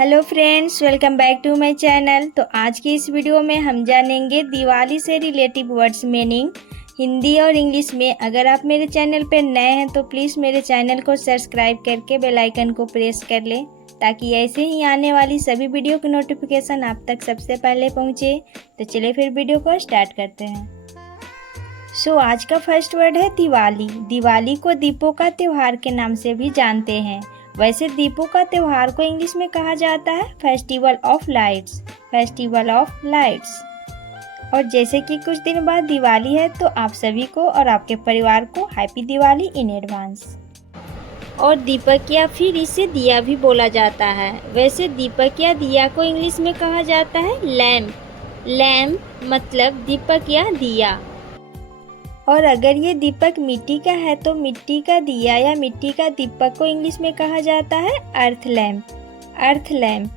Hello friends, welcome back to my channel. तो आज की इस वीडियो में हम जानेंगे दिवाली से रिलेटिव वर्ड्स मीनिंग हिंदी और इंग्लिश में। अगर आप मेरे चैनल पर नए हैं तो प्लीज़ मेरे चैनल को सब्सक्राइब करके बेल आइकन को प्रेस कर लें ताकि ऐसे ही आने वाली सभी वीडियो की नोटिफिकेशन आप तक सबसे पहले पहुंचे। तो चलिए फिर वीडियो को स्टार्ट करते हैं। आज का फर्स्ट वर्ड है दिवाली। दिवाली को दीपों का त्योहार के नाम से भी जानते हैं। वैसे दीपों का त्योहार को इंग्लिश में कहा जाता है festival of lights. Festival of lights. और जैसे कि कुछ दिन बाद दिवाली है तो आप सभी को और आपके परिवार को हैप्पी दिवाली इन एडवांस। और दीपक या फिर इसे दिया भी बोला जाता है। वैसे दीपक या दिया को इंग्लिश में कहा जाता है लैम्प। लैम्प मतलब दीपक या दिया। और अगर ये दीपक मिट्टी का है तो मिट्टी का दिया या मिट्टी का दीपक को इंग्लिश में कहा जाता है अर्थ लैम्प। अर्थ लैम्प।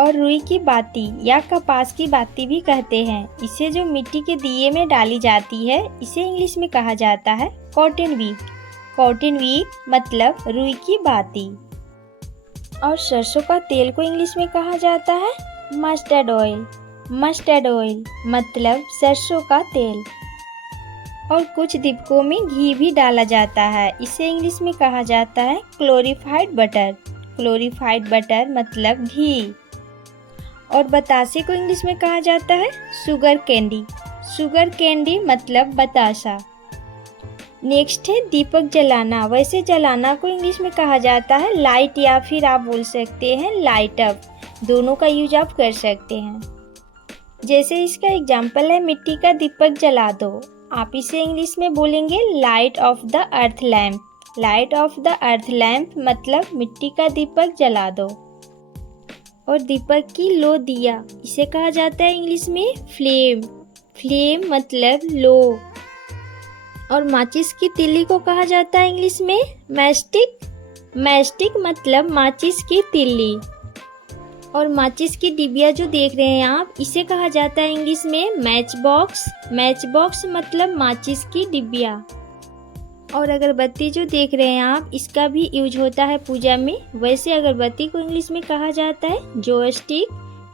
और रुई की बाती या कपास की बाती भी कहते हैं। इसे जो मिट्टी के दिए में डाली जाती है इसे इंग्लिश में कहा जाता है कॉटन वीक। कॉटन वीक मतलब रुई की बाती। और सरसों का तेल को इंग्लिश में कहा जाता है मस्टर्ड ऑयल। मस्टर्ड ऑयल मतलब सरसों का तेल। और कुछ दीपकों में घी भी डाला जाता है। इसे इंग्लिश में कहा जाता है क्लोरीफाइड बटर। क्लोरीफाइड बटर मतलब घी। और बतासे को इंग्लिश में कहा जाता है शुगर कैंडी। शुगर कैंडी मतलब बतासा। नेक्स्ट है दीपक जलाना। वैसे जलाना को इंग्लिश में कहा जाता है लाइट या फिर आप बोल सकते हैं लाइट अप। दोनों का यूज आप कर सकते हैं। जैसे इसका एग्जाम्पल है मिट्टी का दीपक जला दो। आप इसे इंग्लिश में बोलेंगे light of the earth lamp. Light of the earth lamp मतलब मिट्टी का दीपक जला दो। और दीपक की लो दिया इसे कहा जाता है इंग्लिश में फ्लेम। फ्लेम मतलब लो। और माचिस की तिल्ली को कहा जाता है इंग्लिश में मैस्टिक। मैस्टिक मतलब माचिस की तिल्ली। और माचिस की डिबिया जो देख रहे हैं आप इसे कहा जाता है इंग्लिश में मैच बॉक्स। मैच बॉक्स मतलब माचिस की डिबिया। और अगरबत्ती जो देख रहे हैं आप इसका भी यूज होता है पूजा में। वैसे अगरबत्ती को इंग्लिश में कहा जाता है जोस्टिक।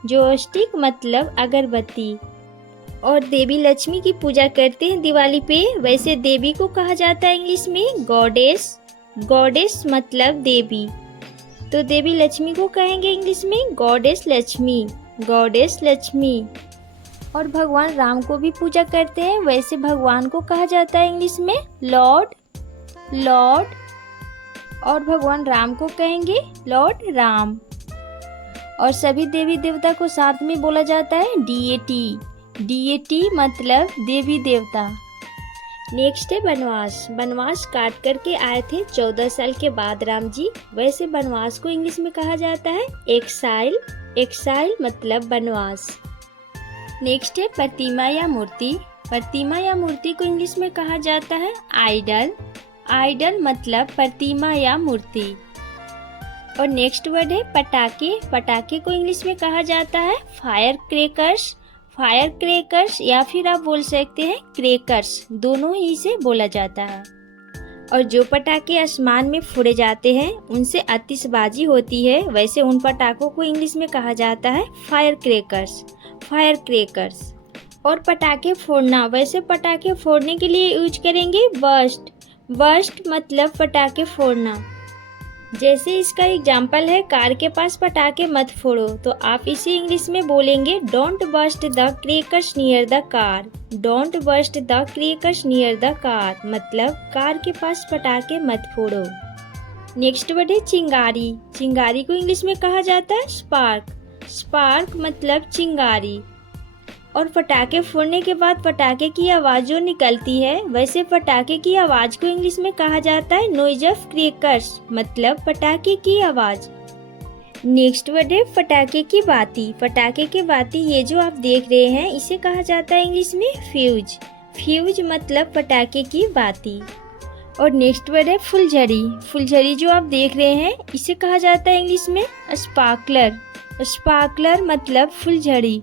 जोस्टिक मतलब अगरबत्ती। और देवी लक्ष्मी की पूजा करते हैं दिवाली पे। वैसे देवी को कहा जाता है इंग्लिश में गॉडेस। गॉडेस मतलब देवी। तो देवी लक्ष्मी को कहेंगे इंग्लिश में गॉडेस लक्ष्मी। गॉडेस लक्ष्मी। और भगवान राम को भी पूजा करते हैं। वैसे भगवान को कहा जाता है इंग्लिश में लॉर्ड। लॉर्ड। और भगवान राम को कहेंगे लॉर्ड राम। और सभी देवी देवता को साथ में बोला जाता है डीएटी। डीएटी मतलब देवी देवता। नेक्स्ट है बनवास। बनवास काट करके आए थे 14 साल के बाद राम जी। वैसे बनवास को इंग्लिश में कहा जाता है एक्साइल। एक्साइल मतलब बनवास। नेक्स्ट है प्रतिमा या मूर्ति। प्रतिमा या मूर्ति को इंग्लिश में कहा जाता है आइडल। आइडल मतलब प्रतिमा या मूर्ति। और नेक्स्ट वर्ड है पटाखे। पटाखे को इंग्लिश में कहा जाता है फायर क्रैकर्स। फायर क्रैकर्स या फिर आप बोल सकते हैं क्रैकर्स। दोनों ही से बोला जाता है। और जो पटाखे आसमान में फोड़े जाते हैं उनसे आतिशबाजी होती है। वैसे उन पटाखों को इंग्लिश में कहा जाता है फायर क्रैकर्स। Fire crackers. और पटाखे फोड़ना। वैसे पटाखे फोड़ने के लिए यूज करेंगे बर्स्ट। बर्स्ट मतलब पटाखे फोड़ना। जैसे इसका एग्जाम्पल है कार के पास पटाखे मत फोड़ो तो आप इसे इंग्लिश में बोलेंगे don't burst the crackers near the car. Don't burst the crackers near the car मतलब कार के पास पटाखे मत फोड़ो। नेक्स्ट वर्ड है चिंगारी। चिंगारी को इंग्लिश में कहा जाता है स्पार्क। स्पार्क मतलब चिंगारी। और पटाखे फोड़ने के बाद पटाखे की आवाज जो निकलती है वैसे पटाखे की आवाज को इंग्लिश में कहा जाता है नॉइज ऑफ क्रैकर्स मतलब पटाखे की आवाज। नेक्स्ट वर्ड है पटाखे की बाती। पटाखे की बाती ये जो आप देख रहे हैं इसे कहा जाता है इंग्लिश में फ्यूज। फ्यूज मतलब पटाखे की बाती। और नेक्स्ट वर्ड है फुलझड़ी। फुलझड़ी जो आप देख रहे हैं इसे कहा जाता है इंग्लिश में स्पार्कलर। स्पार्कलर मतलब फुलझड़ी।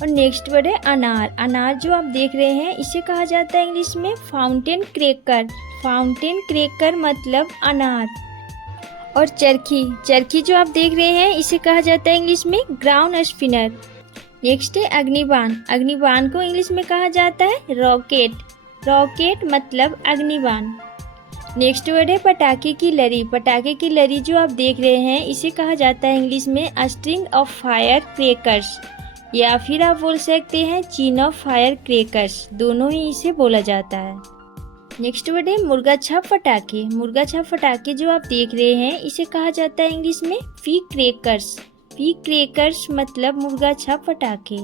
और नेक्स्ट वर्ड है अनार। अनार जो आप देख रहे हैं इसे कहा जाता है इंग्लिश में फाउंटेन क्रैकर। फाउंटेन क्रैकर मतलब अनार। और चरखी, चरखी जो आप देख रहे हैं इसे कहा जाता है इंग्लिश में ग्राउंड स्पिनर। नेक्स्ट है अग्निबाण, अग्निबाण को इंग्लिश में कहा जाता है रॉकेट, रॉकेट मतलब अग्निबाण। नेक्स्ट वर्ड है पटाखे की लरी, पटाखे की लरी जो आप देख रहे हैं इसे कहा जाता है इंग्लिश में a string of fire crackers, या फिर आप बोल सकते हैं चीन ऑफ फायर क्रैकर्स, दोनों ही इसे बोला जाता है। नेक्स्ट वर्ड है मुर्गा छाप पटाखे, मुर्गा छाप पटाखे जो आप देख रहे हैं इसे कहा जाता है इंग्लिश में फी क्रैकर्स, फी क्रैकर्स मतलब मुर्गा छाप पटाखे।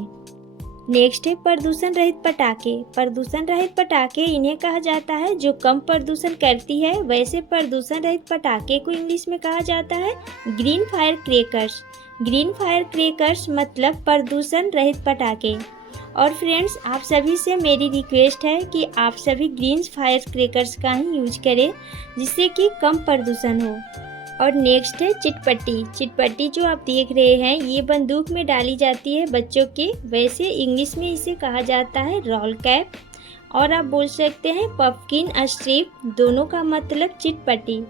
नेक्स्ट है प्रदूषण रहित पटाखे, प्रदूषण रहित पटाखे इन्हें कहा जाता है जो कम प्रदूषण करती है, वैसे प्रदूषण रहित पटाखे को इंग्लिश में कहा जाता है green fire crackers, green fire crackers मतलब प्रदूषण रहित पटाखे। और फ्रेंड्स आप सभी से मेरी रिक्वेस्ट है कि आप सभी ग्रीन फायर क्रैकर्स का ही यूज करें जिससे कि कम प्रदूषण हो। और नेक्स्ट है चिटपट्टी, चिटपट्टी जो आप देख रहे हैं ये बंदूक में डाली जाती है बच्चों के, वैसे इंग्लिश में इसे कहा जाता है रोल कैप, और आप बोल सकते हैं पम्पकिन स्ट्रिप, दोनों का मतलब चिटपट्टी।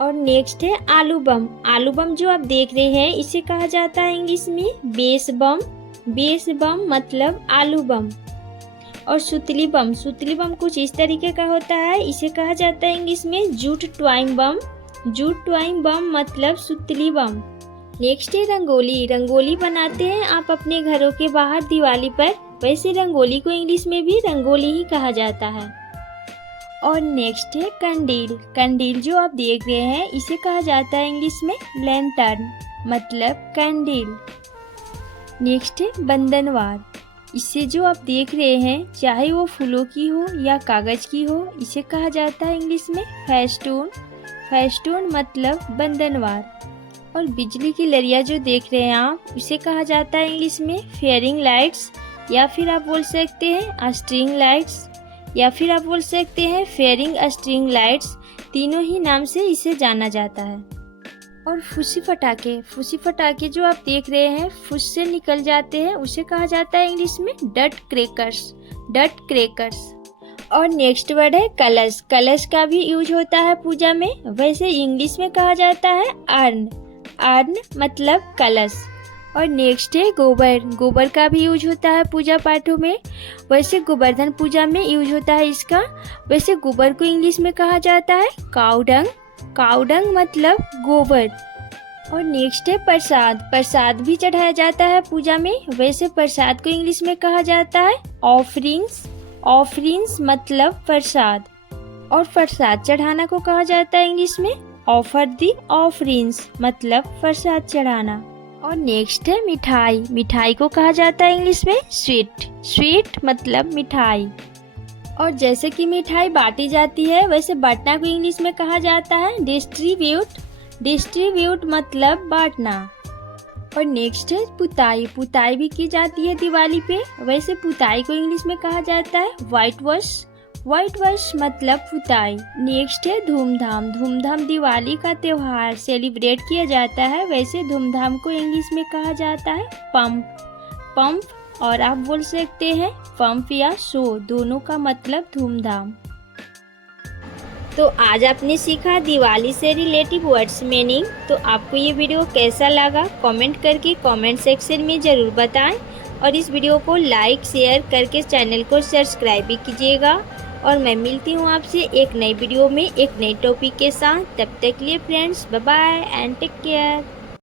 और नेक्स्ट है आलू बम, आलू बम जो आप देख रहे हैं इसे कहा जाता है इंग्लिश में बेस बम, बेस बम मतलब आलू बम। और सुतली बम, सुतली बम कुछ इस तरीके का होता है, इसे कहा जाता है इंग्लिश में जूट ट्वाइंग बम, जूट ट्वाइंग बम मतलब सुतली बम। नेक्स्ट है रंगोली, रंगोली बनाते हैं आप अपने घरों के बाहर दिवाली पर, वैसे रंगोली को इंग्लिश में भी रंगोली ही कहा जाता है। और नेक्स्ट है कंडील, कंडील जो आप देख रहे हैं इसे कहा जाता है इंग्लिश में लैंटर्न मतलब कैंडल। नेक्स्ट है बंधनवार, इसे जो आप देख रहे हैं चाहे वो फूलों की हो या कागज की हो इसे कहा जाता है इंग्लिश में फेस्टून, फेस्टून मतलब बंधनवार। और बिजली की लरिया जो देख रहे हैं आप उसे कहा जाता है इंग्लिश में फेयरिंग लाइट्स, या फिर आप बोल सकते हैं स्ट्रिंग लाइट्स, या फिर आप बोल सकते हैं फेयरिंग स्ट्रिंग लाइट्स, तीनों ही नाम से इसे जाना जाता है। और फुसी फटाके, फुसी फटाके जो आप देख रहे हैं फुस से निकल जाते हैं उसे कहा जाता है इंग्लिश में डट क्रैकर्स, डट क्रैकर्स। और नेक्स्ट वर्ड है कलश, कलश का भी यूज होता है पूजा में, वैसे इंग्लिश में कहा जाता है अर्न, अर्न मतलब कलश। और नेक्स्ट है गोबर, गोबर का भी यूज होता है पूजा पाठों में, वैसे गोवर्धन पूजा में यूज होता है इसका, वैसे गोबर को इंग्लिश में कहा जाता है काउडंग, काउडंग मतलब गोबर। और नेक्स्ट है प्रसाद, प्रसाद भी चढ़ाया जाता है पूजा में, वैसे प्रसाद को इंग्लिश में कहा जाता है ऑफरिंग्स, ऑफरिंग्स मतलब प्रसाद। और प्रसाद चढ़ाना को कहा जाता है इंग्लिश में ऑफर दी ऑफरिंग्स मतलब प्रसाद चढ़ाना। और नेक्स्ट है मिठाई, मिठाई को कहा जाता है इंग्लिश में स्वीट, स्वीट मतलब मिठाई। और जैसे कि मिठाई बांटी जाती है वैसे बांटना को इंग्लिश में कहा जाता है डिस्ट्रीब्यूट, डिस्ट्रीब्यूट मतलब बांटना। और नेक्स्ट है पुताई, पुताई भी की जाती है दिवाली पे, वैसे पुताई को इंग्लिश में कहा जाता है व्हाइट वॉश, व्हाइट वॉश मतलब पुताई। नेक्स्ट है धूमधाम, धूमधाम दिवाली का त्योहार सेलिब्रेट किया जाता है, वैसे धूमधाम को इंग्लिश में कहा जाता है पंप, पंप, और आप बोल सकते हैं पंप या शो, दोनों का मतलब धूमधाम। तो आज आपने सीखा दिवाली से रिलेटिव वर्ड्स मीनिंग। तो आपको ये वीडियो कैसा लगा कमेंट करके कमेंट सेक्शन में ज़रूर बताएं, और इस वीडियो को लाइक शेयर करके चैनल को सब्सक्राइब भी कीजिएगा। और मैं मिलती हूँ आपसे एक नई वीडियो में एक नई टॉपिक के साथ, तब तक के लिए friends bye bye and take care.